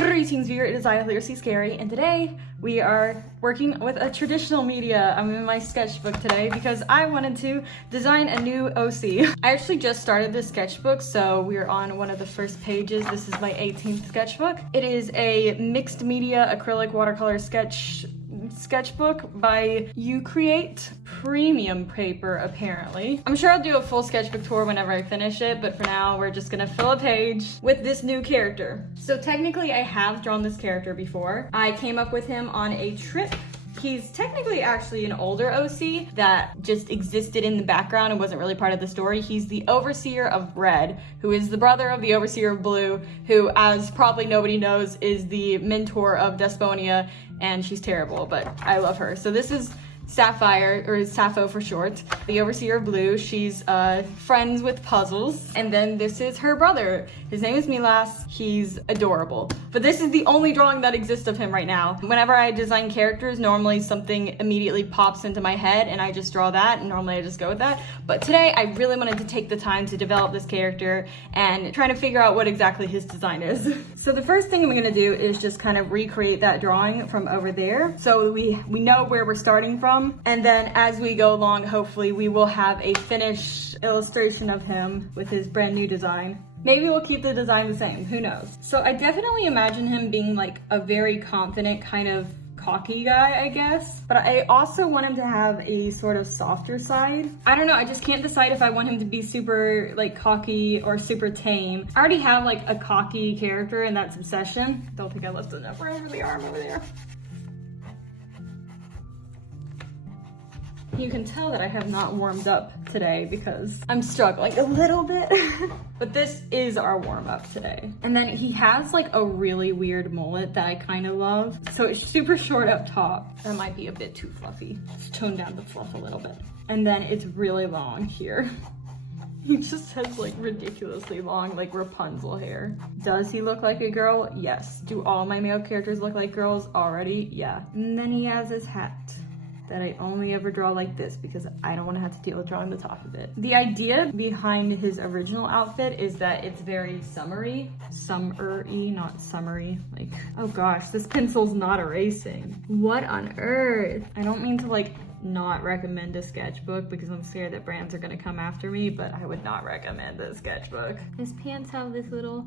Greetings viewer, it is I, Lucy Scary, and today we are working with a traditional media. I'm in my sketchbook today because I wanted to design a new OC. I actually just started this sketchbook, so we're on one of the first pages. This is my 18th sketchbook. It is a mixed media acrylic watercolor sketchbook by You Create premium paper, apparently. I'm sure I'll do a full sketchbook tour whenever I finish it, but for now we're just gonna fill a page with this new character. So technically I have drawn this character before. I came up with him on a trip. He's technically actually an older OC that just existed in the background and wasn't really part of the story. He's the overseer of Red, who is the brother of the overseer of Blue, who, as probably nobody knows, is the mentor of Desponia, and she's terrible, but I love her. So this is Sapphire, or Sappho for short, the overseer of Blue. She's friends with Puzzles. And then this is her brother. His name is Milas. He's adorable. But this is the only drawing that exists of him right now. Whenever I design characters, normally something immediately pops into my head and I just draw that, and normally I just go with that. But today I really wanted to take the time to develop this character and trying to figure out what exactly his design is. So the first thing I'm gonna do is just kind of recreate that drawing from over there. So we know where we're starting from. And then as we go along, hopefully we will have a finished illustration of him with his brand new design. Maybe we'll keep the design the same, who knows? So I definitely imagine him being like a very confident, kind of cocky guy, I guess. But I also want him to have a sort of softer side. I don't know, I just can't decide if I want him to be super like cocky or super tame. I already have like a cocky character and that's Obsession. Don't think I left enough room for the arm over there. You can tell that I have not warmed up today because I'm struggling a little bit. But this is our warm up today. And then he has like a really weird mullet that I kind of love. So it's super short up top. That might be a bit too fluffy. Let's tone down the fluff a little bit. And then it's really long here. He just has like ridiculously long, like Rapunzel hair. Does he look like a girl? Yes. Do all my male characters look like girls already? Yeah. And then he has his hat that I only ever draw like this because I don't want to have to deal with drawing the top of it. The idea behind his original outfit is that it's very summery. Summer-y, not summery. Like, oh gosh, this pencil's not erasing. What on earth? I don't mean to like not recommend a sketchbook because I'm scared that brands are gonna come after me, but I would not recommend this sketchbook. His pants have this little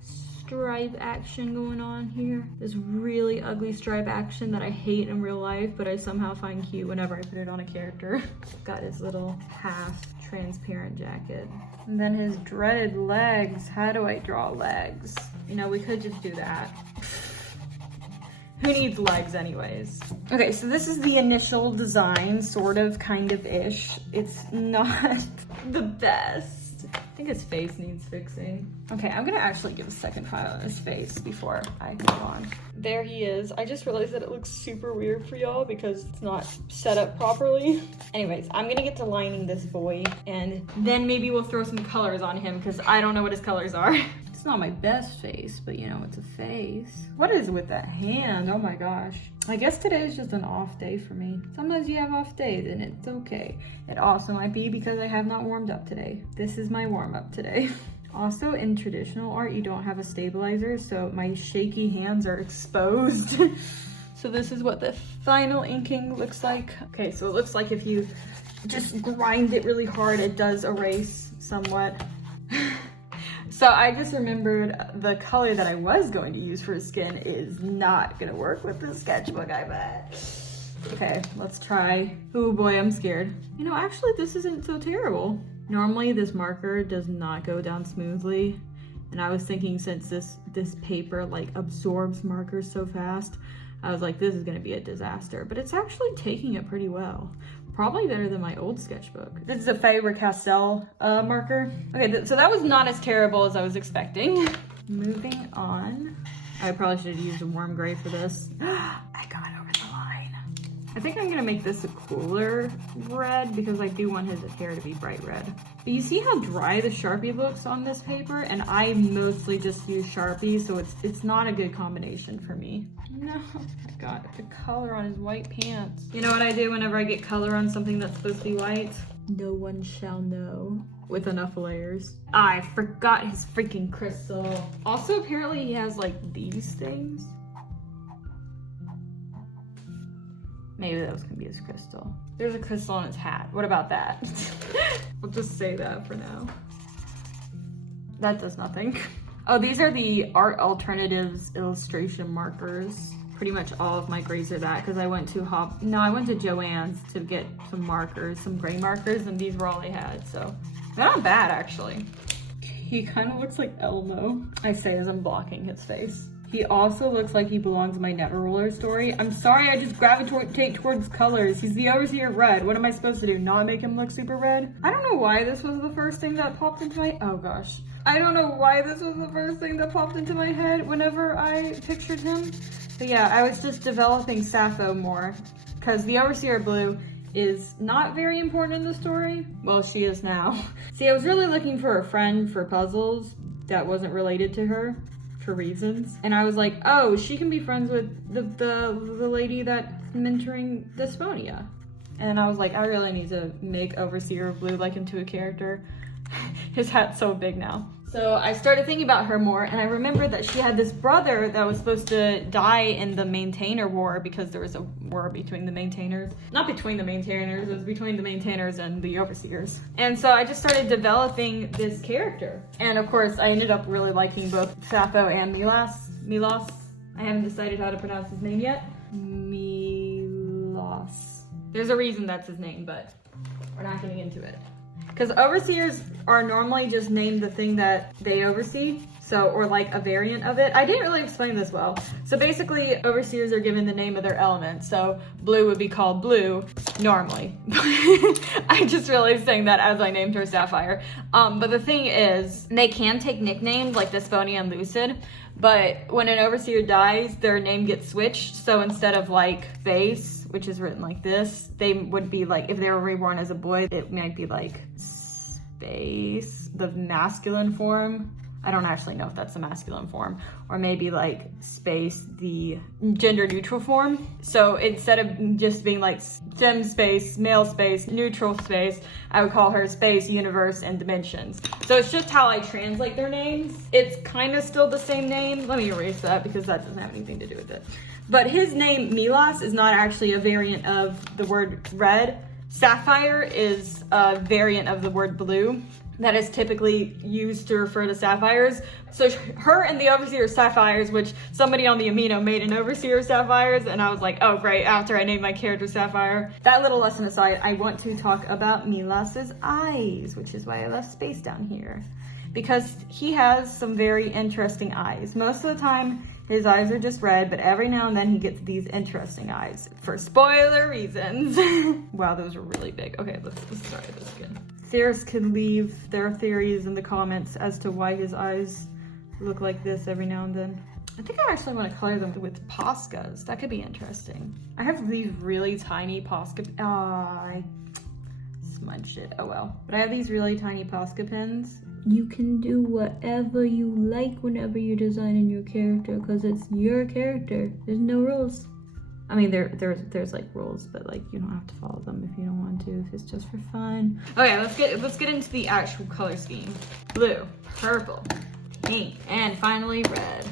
stripe action going on here. This really ugly stripe action that I hate in real life, but I somehow find cute whenever I put it on a character. Got his little half transparent jacket. And then his dreaded legs. How do I draw legs? You know, we could just do that. Who needs legs anyways? Okay, so this is the initial design, sort of, kind of ish. It's not the best. I think his face needs fixing. Okay, I'm gonna actually give a second file on his face before I go on. There he is. I just realized that it looks super weird for y'all because it's not set up properly. Anyways, I'm gonna get to lining this boy and then maybe we'll throw some colors on him because I don't know what his colors are. It's not my best face, but you know, it's a face. What is with that hand? Oh my gosh. I guess today is just an off day for me. Sometimes you have off days and it's okay. It also might be because I have not warmed up today. This is my warm up today. Also, in traditional art, you don't have a stabilizer, so my shaky hands are exposed. So this is what the final inking looks like. Okay, so it looks like if you just grind it really hard, it does erase somewhat. So I just remembered the color that I was going to use for his skin is not gonna work with this sketchbook, I bet. Okay, let's try. Oh boy, I'm scared. You know, actually this isn't so terrible. Normally this marker does not go down smoothly. And I was thinking since this paper like absorbs markers so fast, I was like, this is gonna be a disaster, but it's actually taking it pretty well. Probably better than my old sketchbook. This is a Faber-Castell marker. Okay, so that was not as terrible as I was expecting. Moving on. I probably should have used a warm gray for this. I got over the line. I think I'm gonna make this a cooler red because I do want his hair to be bright red. But you see how dry the Sharpie looks on this paper? And I mostly just use Sharpie, so it's not a good combination for me. No, I got the color on his white pants. You know what I do whenever I get color on something that's supposed to be white? No one shall know. with enough layers. I forgot his freaking crystal. Also, apparently he has like these things. Maybe those can be his crystal. There's a crystal on his hat. What about that? We'll just say that for now. That does nothing. Oh, these are the Art Alternatives illustration markers. Pretty much all of my grays are that because I went to Joann's to get some markers, some gray markers, and these were all they had, so they're not bad actually. He kind of looks like Elmo, I say as I'm blocking his face. He also looks like he belongs in my Neverroller story. I'm sorry, I just gravitate towards colors. He's the overseer of red. What am I supposed to do? Not make him look super red? I don't know why this was the first thing that popped into my, oh gosh. I don't know why this was the first thing that popped into my head whenever I pictured him. But yeah, I was just developing Sappho more because the overseer of blue is not very important in the story. Well, she is now. See, I was really looking for a friend for puzzles that wasn't related to her. For reasons, and I was like, oh, she can be friends with the lady that's mentoring Dysphonia, and I was like, I really need to make Overseer of Blue like into a character. His hat's so big now. So I started thinking about her more, and I remembered that she had this brother that was supposed to die in the Maintainer War because there was a war between the Maintainers. Not between the Maintainers, it was between the Maintainers and the Overseers. And so I just started developing this character. And of course, I ended up really liking both Sappho and Milas. I haven't decided how to pronounce his name yet. Milas. There's a reason that's his name, but we're not getting into it. Because overseers are normally just named the thing that they oversee, so, or like a variant of it. I didn't really explain this well. So basically, overseers are given the name of their element. So blue would be called blue normally. I just realized saying that as I named her Sapphire. But the thing is, they can take nicknames like Dysphonia and Lucid, but when an overseer dies, their name gets switched. So instead of like Face, which is written like this, they would be like, if they were reborn as a boy, it might be like Space, the masculine form. I don't actually know if that's the masculine form, or maybe like Space, the gender neutral form. So instead of just being like Fem Space, Male Space, Neutral Space, I would call her Space, Universe, and Dimensions. So it's just how I translate their names. It's kind of still the same name. Let me erase that because that doesn't have anything to do with it. But his name, Milas, is not actually a variant of the word red. Sapphire is a variant of the word blue that is typically used to refer to sapphires. So her and the overseer of sapphires, which somebody on the amino made an overseer of sapphires, and I was like, oh great, after I named my character Sapphire. That little lesson aside, I want to talk about Milas's eyes, which is why I left space down here. Because he has some very interesting eyes. Most of the time, his eyes are just red, but every now and then he gets these interesting eyes for spoiler reasons. Wow, those are really big. Okay, let's start this again. Theorists can leave their theories in the comments as to why his eyes look like this every now and then. I think I actually want to color them with Poscas. That could be interesting. I have these really tiny Posca. I smudged it. Oh well. But I have these really tiny Posca pens. You can do whatever you like whenever you're designing your character because it's your character. There's no rules. I mean, there's like rules, but like you don't have to follow them if you don't want to. If it's just for fun. Okay, let's get into the actual color scheme. Blue, purple, pink, and finally red.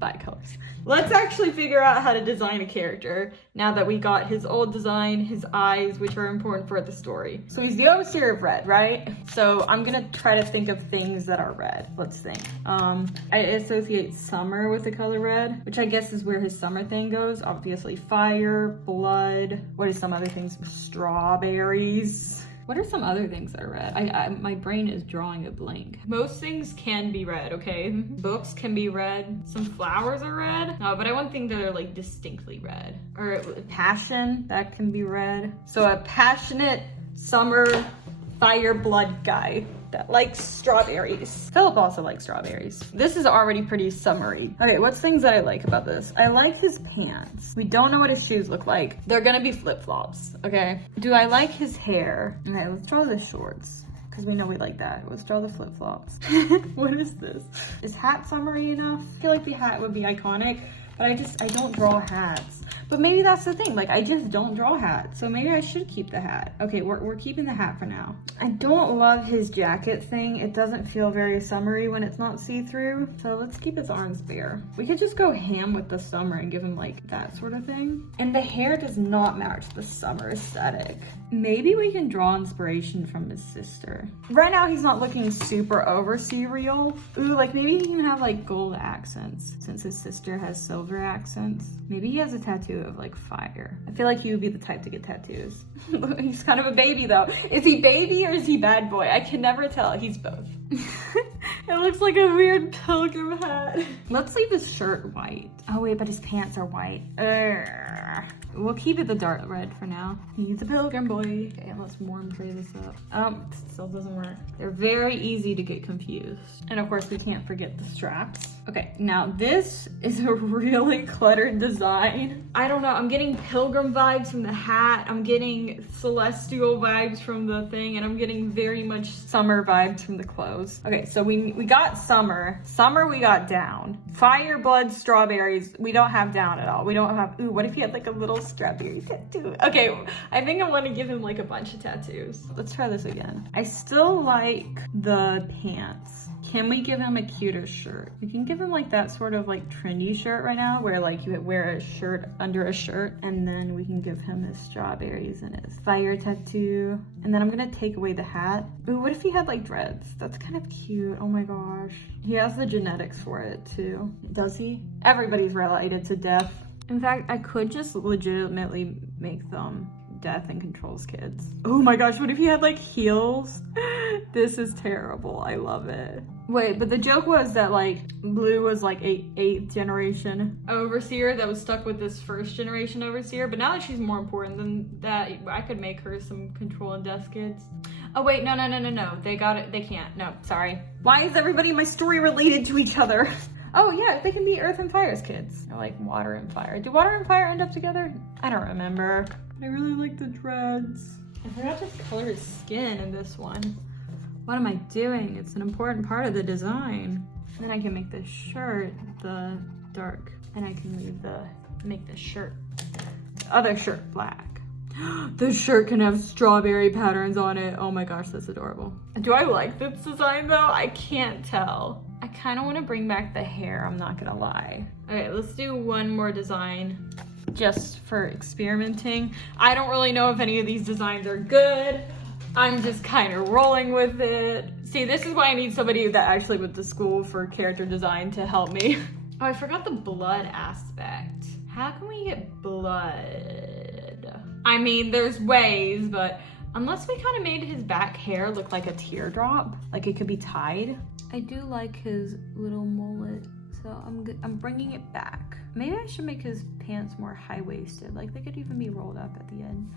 Bi-colors. Let's actually figure out how to design a character now that we got his old design, his eyes, which are important for the story. So he's the overseer of red, right? So I'm gonna try to think of things that are red. Let's think. I associate summer with the color red, which I guess is where his summer thing goes. Obviously fire, blood. What are some other things? Strawberries. What are some other things that are red? My brain is drawing a blank. Most things can be red, okay? Books can be red. Some flowers are red. No, but I want things that are like distinctly red. Or passion, that can be red. So a passionate summer fire blood guy that likes strawberries. Philip also likes strawberries. This is already pretty summery. Okay, what's things that I like about this? I like his pants. We don't know what his shoes look like. They're gonna be flip-flops, okay? Do I like his hair? Okay, let's draw the shorts because we know we like that. Let's draw the flip-flops. What is this? Is hat summery enough? I feel like the hat would be iconic, but I don't draw hats. But maybe that's the thing, like I just don't draw hats, so maybe I should keep the hat. Okay, we're keeping the hat for now. I don't love his jacket thing. It doesn't feel very summery when it's not see-through, so let's keep his arms bare. We could just go ham with the summer and give him like that sort of thing. And the hair does not match the summer aesthetic. Maybe we can draw inspiration from his sister. Right now he's not looking super over cereal. Ooh, like maybe he can have like gold accents since his sister has silver accents. Maybe he has a tattoo of like fire. I feel like he would be the type to get tattoos. He's kind of a baby though. Is he baby or is he bad boy? I can never tell. He's both. It looks like a weird pilgrim hat. Let's leave his shirt white. Oh wait, but his pants are white. We'll keep it the dark red for now. He's a pilgrim boy. Okay, let's warm tray this up. Still doesn't work. They're very easy to get confused. And of course we can't forget the straps. Okay, now this is a really cluttered design. I don't know, I'm getting pilgrim vibes from the hat. I'm getting celestial vibes from the thing, and I'm getting very much summer vibes from the clothes. Okay, so we got summer. Summer we got down. Fire, blood, strawberries, we don't have down at all. We don't have, ooh, what if he had like a little strawberry tattoo? Okay, I think I want to give him like a bunch of tattoos. Let's try this again. I still like the pants. Can we give him a cuter shirt? We can give him like that sort of like trendy shirt right now where like you wear a shirt under a shirt, and then we can give him his strawberries and his fire tattoo. And then I'm gonna take away the hat. Ooh, what if he had like dreads? That's kind of cute. Oh my gosh. He has the genetics for it too. Does he? Everybody's related to death. In fact, I could just legitimately make them Death and Control's kids. Oh my gosh, what if he had like heels? This is terrible. I love it. Wait, but the joke was that like Blue was like eighth generation overseer that was stuck with this first generation overseer, but now that she's more important than that, I could make her some Control and Death kids. Oh wait, no. They got it. They can't. No, sorry. Why is everybody in my story related to each other? Oh yeah, they can be Earth and Fire's kids. Or like Water and Fire. Do Water and Fire end up together? I don't remember. I really like the dreads. I forgot to color his skin in this one. What am I doing? It's an important part of the design. And then I can make this shirt the dark, and I can make this shirt, the other shirt black. The shirt can have strawberry patterns on it. Oh my gosh, that's adorable. Do I like this design though? I can't tell. I kind of want to bring back the hair, I'm not gonna lie. Okay, let's do one more design just for experimenting. I don't really know if any of these designs are good. I'm just kind of rolling with it. See, this is why I need somebody that actually went to school for character design to help me. Oh, I forgot the blood aspect. How can we get blood? I mean, there's ways, but unless we kind of made his back hair look like a teardrop, like it could be tied. I do like his little mullet, so I'm bringing it back. Maybe I should make his pants more high-waisted. Like they could even be rolled up at the end.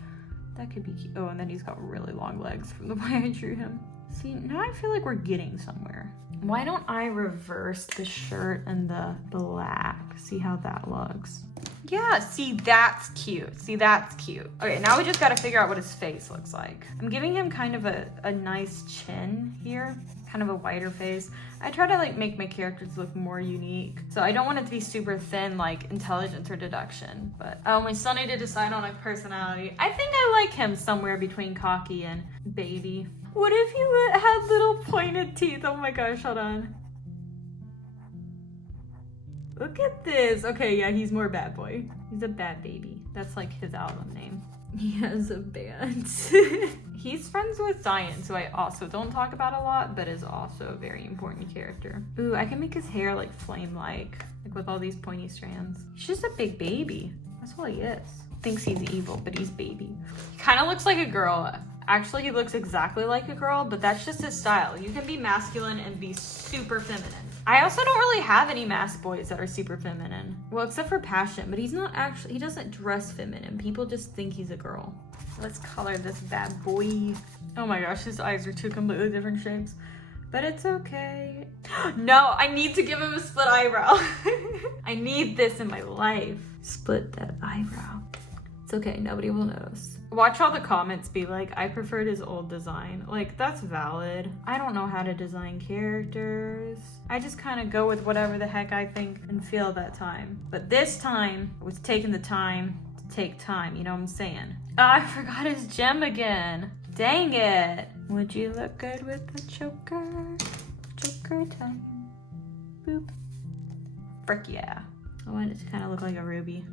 That could be cute. Oh, and then he's got really long legs from the way I drew him. See, now I feel like we're getting somewhere. Why don't I reverse the shirt and the black? See how that looks. Yeah, see, that's cute. See, that's cute. Okay, now we just gotta figure out what his face looks like. I'm giving him kind of a nice chin here, kind of a wider face. I try to like make my characters look more unique. So I don't want it to be super thin like intelligence or deduction, but we still need to decide on a personality. I think I like him somewhere between cocky and baby. What if he had little pointed teeth? Oh my gosh, hold on. Look at this. Okay, yeah, he's more bad boy. He's a bad baby. That's like his album name. He has a band. He's friends with Zion, who I also don't talk about a lot, but is also a very important character. Ooh, I can make his hair like flame-like with all these pointy strands. He's just a big baby. That's all he is. Thinks he's evil, but he's baby. He kind of looks like a girl. Actually, he looks exactly like a girl, but that's just his style. You can be masculine and be super feminine. I also don't really have any masked boys that are super feminine. Well, except for Passion, but he's not actually, he doesn't dress feminine. People just think he's a girl. Let's color this bad boy. Oh my gosh, his eyes are two completely different shapes, but it's okay. No, I need to give him a split eyebrow. I need this in my life. Split that eyebrow. It's okay, nobody will notice. Watch all the comments be like, I preferred his old design. Like, that's valid. I don't know how to design characters. I just kind of go with whatever the heck I think and feel at that time. But this time, I was taking the time to take time, you know what I'm saying? Oh, I forgot his gem again. Dang it. Would you look good with the choker? Choker time. Boop. Frick yeah. I want it to kind of look like a ruby.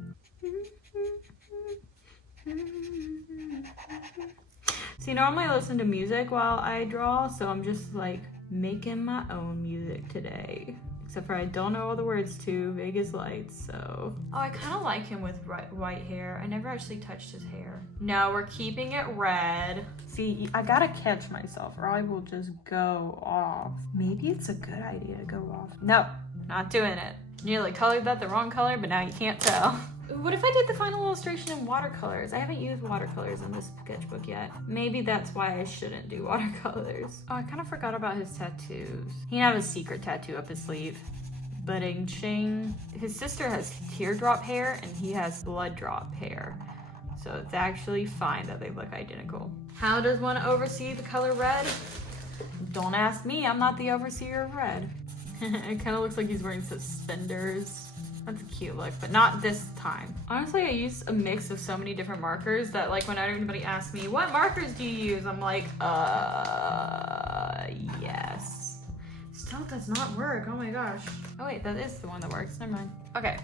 See, normally I listen to music while I draw, so I'm just like making my own music today. Except for I don't know all the words to Vegas Lights, so. Oh, I kind of like him with white hair. I never actually touched his hair. No, we're keeping it red. See, I gotta catch myself or I will just go off. Maybe it's a good idea to go off. No, not doing it. Nearly colored that the wrong color, but now you can't tell. What if I did the final illustration in watercolors? I haven't used watercolors in this sketchbook yet. Maybe that's why I shouldn't do watercolors. Oh, I kind of forgot about his tattoos. He had a secret tattoo up his sleeve. Budding ching. His sister has teardrop hair and he has blood drop hair. So it's actually fine that they look identical. How does one oversee the color red? Don't ask me, I'm not the overseer of red. It kind of looks like he's wearing suspenders. That's a cute look, but not this time. Honestly, I use a mix of so many different markers that like when anybody asks me, what markers do you use? I'm like, yes. Still does not work, oh my gosh. Oh wait, that is the one that works, never mind. Okay.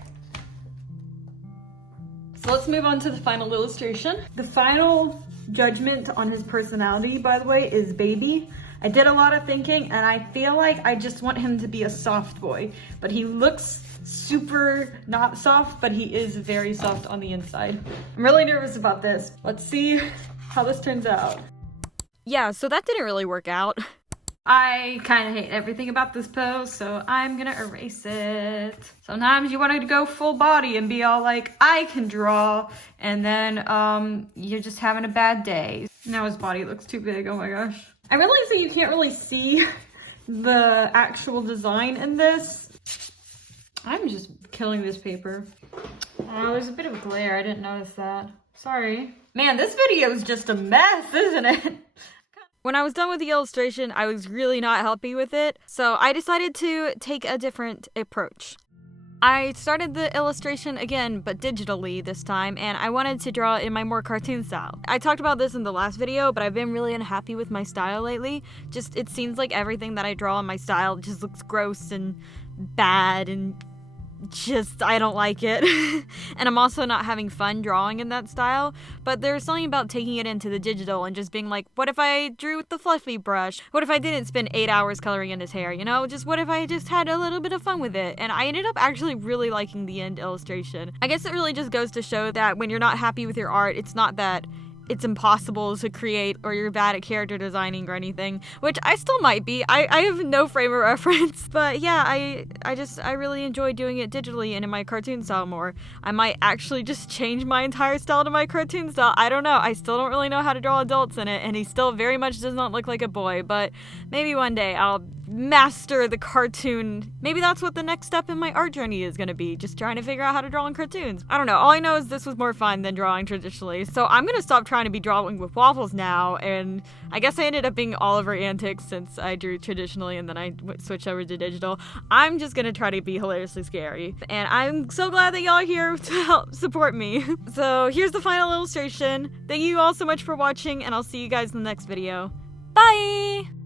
So let's move on to the final illustration. The final judgment on his personality, by the way, is baby. I did a lot of thinking and I feel like I just want him to be a soft boy, but he looks super not soft, but he is very soft on the inside. I'm really nervous about this. Let's see how this turns out. Yeah, so that didn't really work out. I kind of hate everything about this pose, so I'm gonna erase it. Sometimes you want to go full body and be all like, I can draw, and then you're just having a bad day. Now his body looks too big, oh my gosh. I realize that you can't really see the actual design in this. I'm just killing this paper. Oh, there's a bit of glare. I didn't notice that. Sorry. Man, this video is just a mess, isn't it? When I was done with the illustration, I was really not happy with it, so I decided to take a different approach. I started the illustration again, but digitally this time, and I wanted to draw in my more cartoon style. I talked about this in the last video, but I've been really unhappy with my style lately. Just, it seems like everything that I draw in my style just looks gross and bad and just, I don't like it. And I'm also not having fun drawing in that style, but there's something about taking it into the digital and just being like, what if I drew with the fluffy brush? What if I didn't spend 8 hours coloring in his hair, you know? Just what if I just had a little bit of fun with it? And I ended up actually really liking the end illustration. I guess it really just goes to show that when you're not happy with your art, it's not that it's impossible to create or you're bad at character designing or anything, which I still might be. I have no frame of reference, but yeah, I really enjoy doing it digitally and in my cartoon style more. I might actually just change my entire style to my cartoon style. I don't know. I still don't really know how to draw adults in it, and he still very much does not look like a boy, but maybe one day I'll master the cartoon. Maybe that's what the next step in my art journey is gonna be, just trying to figure out how to draw in cartoons. I don't know, all I know is this was more fun than drawing traditionally, so I'm gonna stop trying to be drawing with waffles now, and I guess I ended up being Oliver Antics since I drew traditionally and then I switched over to digital. I'm just gonna try to be hilariously scary, and I'm so glad that y'all are here to help support me. So here's the final illustration. Thank you all so much for watching, and I'll see you guys in the next video. Bye!